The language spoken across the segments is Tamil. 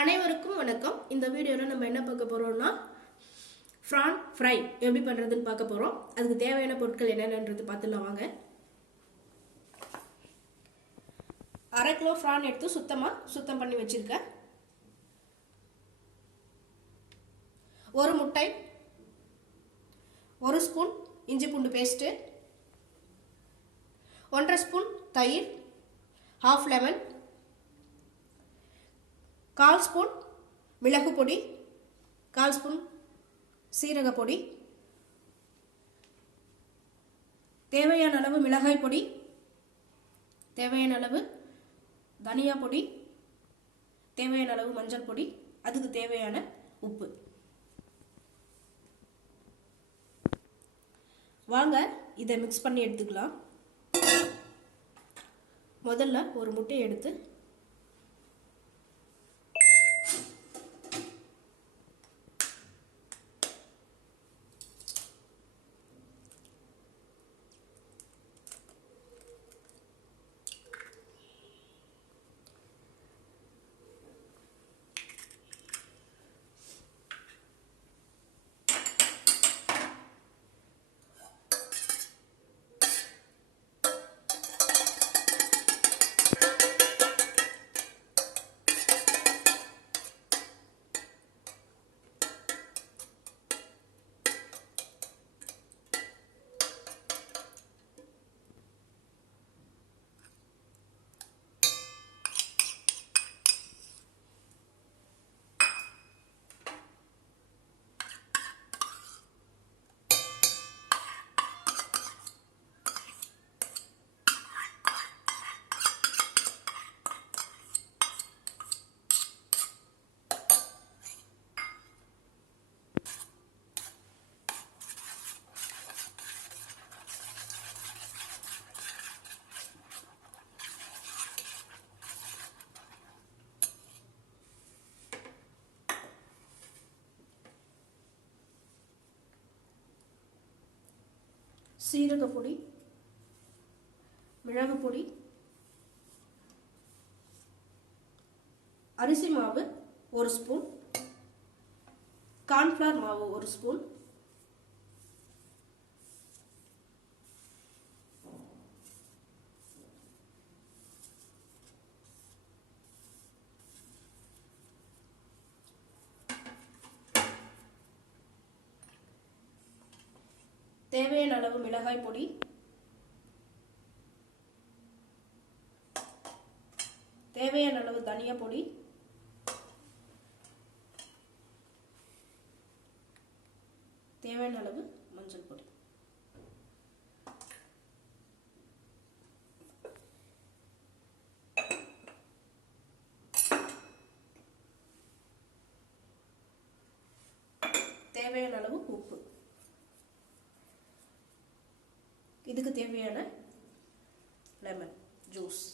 அனைவருக்கும் வணக்கம். இந்த வீடியோவில் நம்ம என்ன பார்க்க போகிறோம்னா ஃப்ரான் ஃப்ரை எப்படி பண்ணுறதுன்னு பார்க்க போகிறோம். அதுக்கு தேவையான பொருட்கள் என்னென்னன்றது பார்த்துலாம் வாங்க. 1/2 கிலோ ஃப்ரான் எடுத்து சுத்தம் பண்ணி வச்சுருக்கேன். 1 முட்டை, 1 ஸ்பூன் இஞ்சி பூண்டு பேஸ்ட்டு, 1.5 ஸ்பூன் தயிர், 1/2 லெமன், 1/4 ஸ்பூன் மிளகு பொடி, 1/4 ஸ்பூன் சீரக பொடி, தேவையான அளவு மிளகாய் பொடி, தேவையான அளவு தனியா பொடி, தேவையான அளவு மஞ்சள் பொடி, அதுக்கு தேவையான உப்பு. வாங்க இதை மிக்ஸ் பண்ணி எடுத்துக்கலாம். முதல்ல ஒரு முட்டையை எடுத்து சீரக பொடி, மிளகு பொடி, அரிசி மாவு 1 ஸ்பூன், கார்ன்ஃப்ளவர் மாவு 1 ஸ்பூன், தேவையான அளவு மிளகாய் பொடி, தேவையான அளவு தனியா பொடி, தேவையான அளவு மஞ்சள் பொடி. தேவையான அளவு உப்பு. இதுக்கு தேவையான லெமன் ஜூஸ்.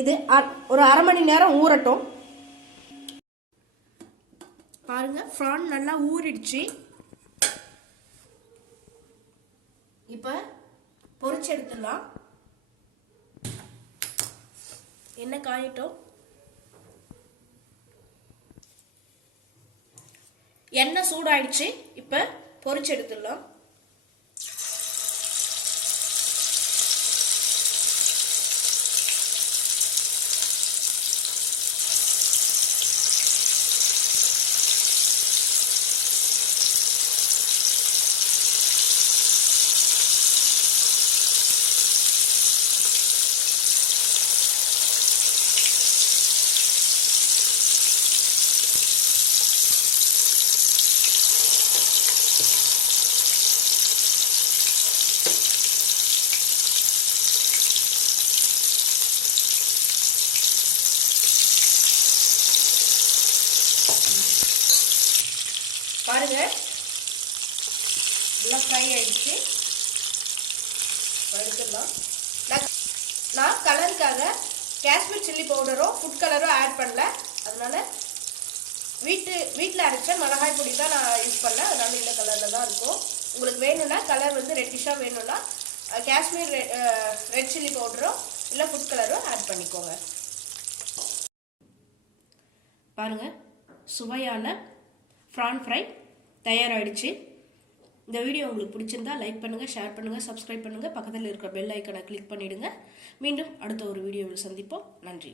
இது ஒரு 1/2 மணி நேரம் ஊறட்டும். பாருங்க, ஃப்ரான் நல்லா ஊறிடுச்சு. இப்ப பொரிச்சு எடுத்துடலாம். எண்ணெய் காயட்டும். எண்ணெய் சூடாயிடுச்சு. இப்ப பொரிச்சு எடுத்துடலாம். பாருங்க நல்லா ஃப்ரை ஆயிடுச்சு. எடுத்துடலாம். நான் கலருக்காக காஷ்மீர் சில்லி பவுடரும் ஃபுட் கலரும் ஆட் பண்ணல. அதனால வீட்டில் அரைச்ச மிளகாய் பொடி தான் நான் யூஸ் பண்ணேன். அதனால இந்த கலரில் தான் இருக்கும். உங்களுக்கு வேணும்னா கலர் வந்து ரெட்டிஷாக வேணும்னா காஷ்மீர் ரெட் சில்லி பவுடரும் இல்லை ஃபுட் கலரும் ஆட் பண்ணிக்கோங்க. பாருங்க சுவையான ப்ரான் ஃப்ரை தயாராகிடுச்சு. இந்த வீடியோ உங்களுக்கு பிடிச்சிருந்தா லைக் பண்ணுங்கள், ஷேர் பண்ணுங்கள், சப்ஸ்கிரைப் பண்ணுங்கள், பக்கத்தில் இருக்கிற பெல் ஐக்கனை கிளிக் பண்ணிவிடுங்க. மீண்டும் அடுத்த ஒரு வீடியோவில் சந்திப்போம். நன்றி.